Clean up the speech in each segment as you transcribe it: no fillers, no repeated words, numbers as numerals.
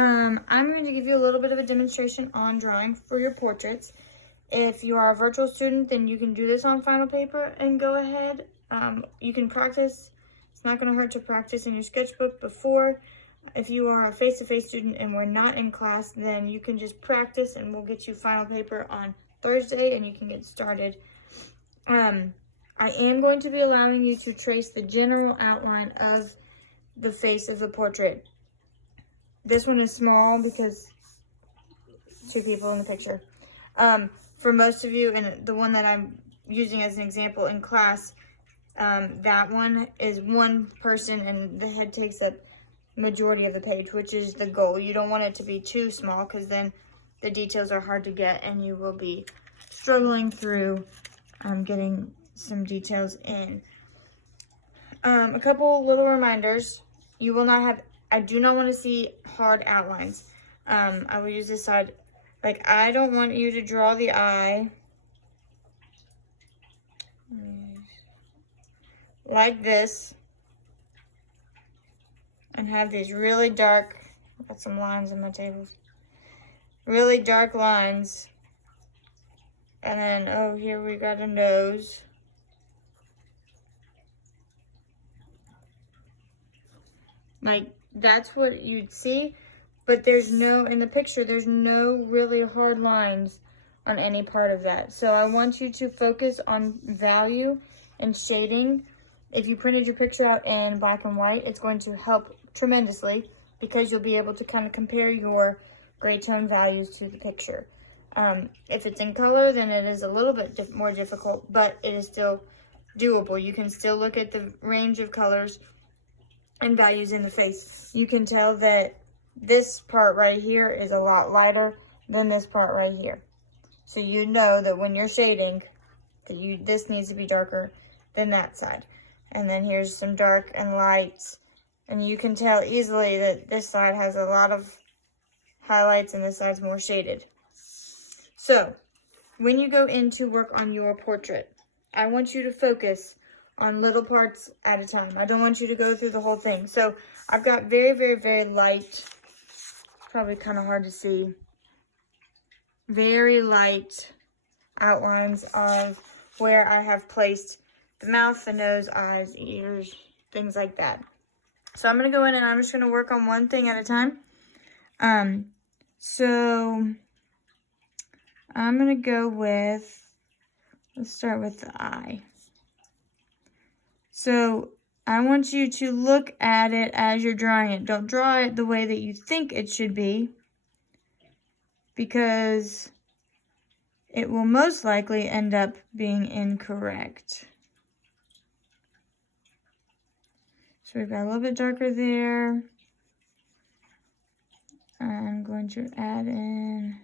I'm going to give you a little bit of a demonstration on drawing for your portraits. If you are a virtual student, then you can do this on final paper and go ahead. You can practice. It's not going to hurt to practice in your sketchbook before. If you are a face-to-face student and we're not in class, then you can just practice and we'll get you final paper on Thursday and you can get started. I am going to be allowing you to trace the general outline of the face of the portrait. This one is small because two people in the picture. For most of you, and the one that I'm using as an example in class, that one is one person and the head takes up majority of the page, which is the goal. You don't want it to be too small because then the details are hard to get and you will be struggling through getting some details in. A couple little reminders. You will not have, I do not want to see hard outlines. I will use this side. Like, I don't want you to draw the eye like this and have these really dark, I've got some lines in my tables, really dark lines. And then, oh, here we got a nose. Like, that's what you'd see, but there's no, in the picture, there's no really hard lines on any part of that. So I want you to focus on value and shading. If you printed your picture out in black and white, it's going to help tremendously because you'll be able to kind of compare your gray tone values to the picture. If it's in color, then it is a little bit more difficult, but it is still doable. You can still look at the range of colors and values in the face. You can tell that this part right here is a lot lighter than this part right here. So you know that when you're shading, that this needs to be darker than that side. And then here's some dark and lights. And you can tell easily that this side has a lot of highlights and this side's more shaded. So when you go in to work on your portrait, I want you to focus on little parts at a time. I don't want you to go through the whole thing. So I've got very, very, very light, probably kind of hard to see, very light outlines of where I have placed the mouth, the nose, eyes, ears, things like that. So I'm going to go in and I'm just going to work on one thing at a time. So I'm going to go with, let's start with the eye. So I want you to look at it as you're drawing it. Don't draw it the way that you think it should be, because it will most likely end up being incorrect. So we've got a little bit darker there. I'm going to add in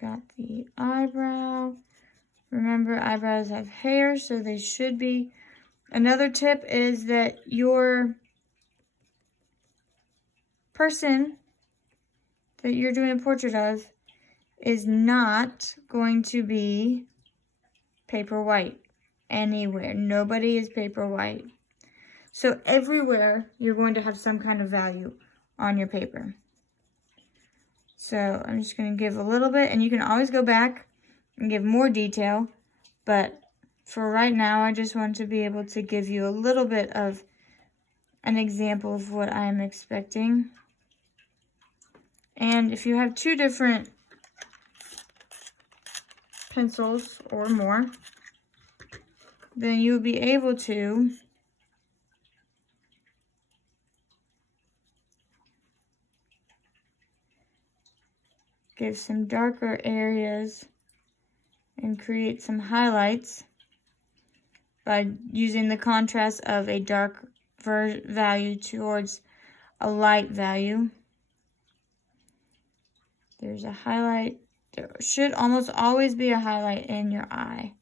got the eyebrow. Remember, eyebrows have hair, so they should be. Another tip is that your person that you're doing a portrait of is not going to be paper white anywhere. Nobody is paper white. So everywhere you're going to have some kind of value on your paper. So I'm just going to give a little bit, and you can always go back and give more detail, but for right now, I just want to be able to give you a little bit of an example of what I'm expecting. And if you have two different pencils or more, then you'll be able to give some darker areas and create some highlights by using the contrast of a dark value towards a light value. There's a highlight. There should almost always be a highlight in your eye.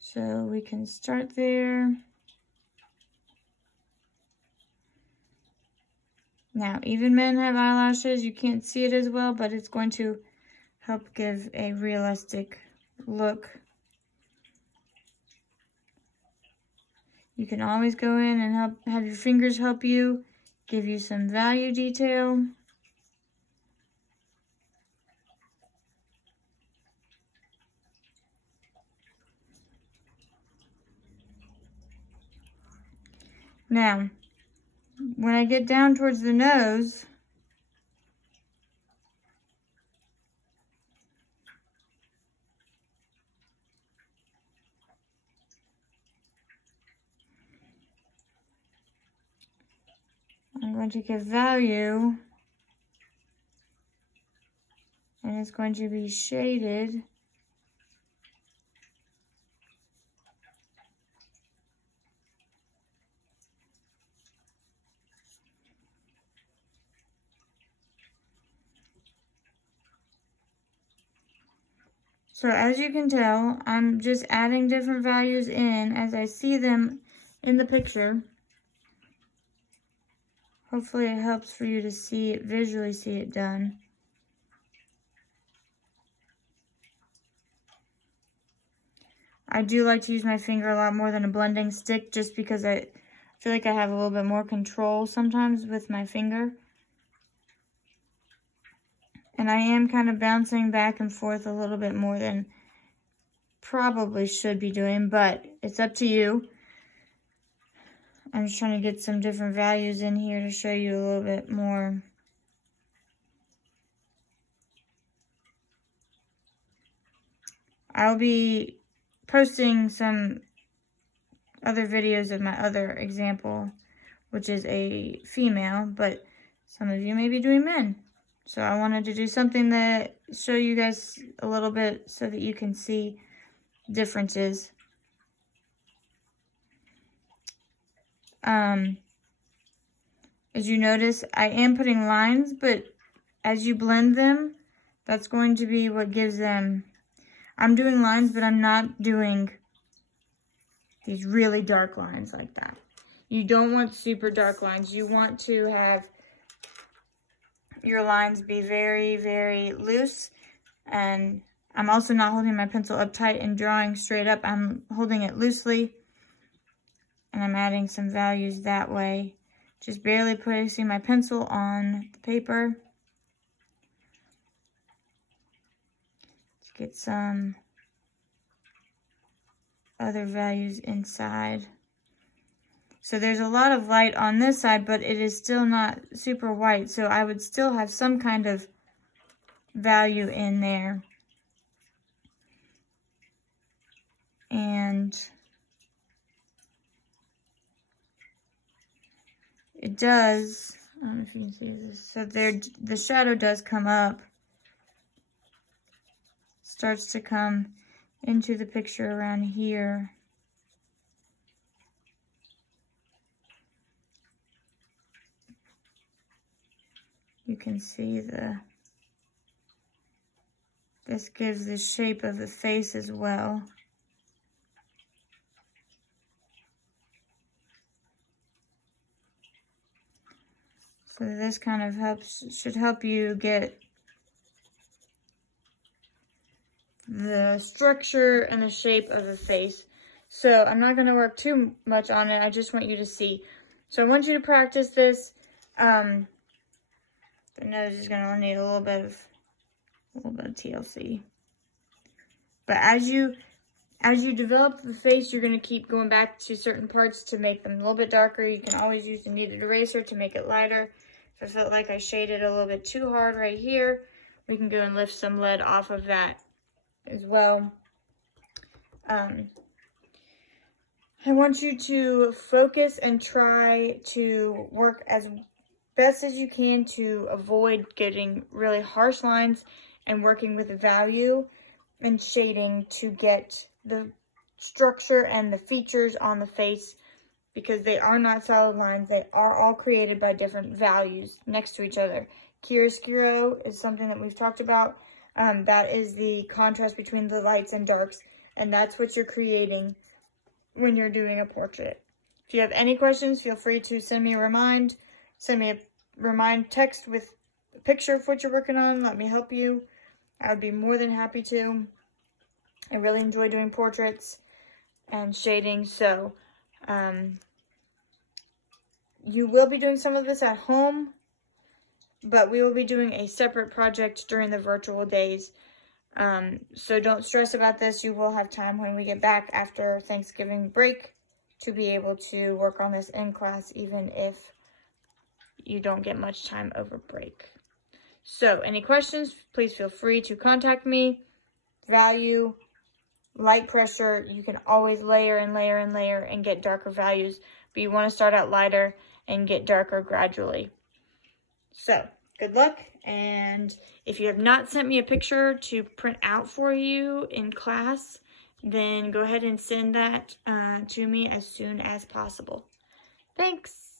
So we can start there. Now, even men have eyelashes. You can't see it as well, but it's going to help give a realistic look. You can always go in and have your fingers help you, give you some value detail. Now, when I get down towards the nose, I'm going to give value, and it's going to be shaded. So as you can tell, I'm just adding different values in as I see them in the picture. Hopefully it helps for you to see it, visually see it done. I do like to use my finger a lot more than a blending stick just because I feel like I have a little bit more control sometimes with my finger. And I am kind of bouncing back and forth a little bit more than probably should be doing, but it's up to you. I'm just trying to get some different values in here to show you a little bit more. I'll be posting some other videos of my other example, which is a female, but some of you may be doing men. So I wanted to do something that show you guys a little bit so that you can see differences. As you notice, I am putting lines, but as you blend them, that's going to be what gives them. I'm doing lines, but I'm not doing these really dark lines like that. You don't want super dark lines. You want to have your lines be very, very loose. And I'm also not holding my pencil up tight and drawing straight up. I'm holding it loosely. And I'm adding some values that way. Just barely placing my pencil on the paper. Let's get some other values inside. So there's a lot of light on this side, but it is still not super white. So I would still have some kind of value in there. And it does, I don't know if you can see this. So there, the shadow does come up. Starts to come into the picture around here. You can see this gives the shape of the face as well. So this kind of should help you get the structure and the shape of the face. So I'm not going to work too much on it. I just want you to see. So I want you to practice this. The nose is going to need a little bit of TLC. But as you develop the face, you're going to keep going back to certain parts to make them a little bit darker. You can always use a kneaded eraser to make it lighter. If I felt like I shaded a little bit too hard right here, we can go and lift some lead off of that as well. I want you to focus and try to work as best as you can to avoid getting really harsh lines and working with value and shading to get the structure and the features on the face, because they are not solid lines. They are all created by different values next to each other. Chiaroscuro is something that we've talked about. That is the contrast between the lights and darks, and that's what you're creating when you're doing a portrait. If you have any questions, feel free to send me a text with a picture of what you're working on. Let me help you. I would be more than happy to. I really enjoy doing portraits and shading, so you will be doing some of this at home, but we will be doing a separate project during the virtual days. So don't stress about this. You will have time when we get back after Thanksgiving break to be able to work on this in class, even if you don't get much time over break. So any questions, please feel free to contact me. Value, light pressure, you can always layer and layer and layer and get darker values, but you want to start out lighter and get darker gradually. So good luck, and if you have not sent me a picture to print out for you in class, then go ahead and send that to me as soon as possible. Thanks.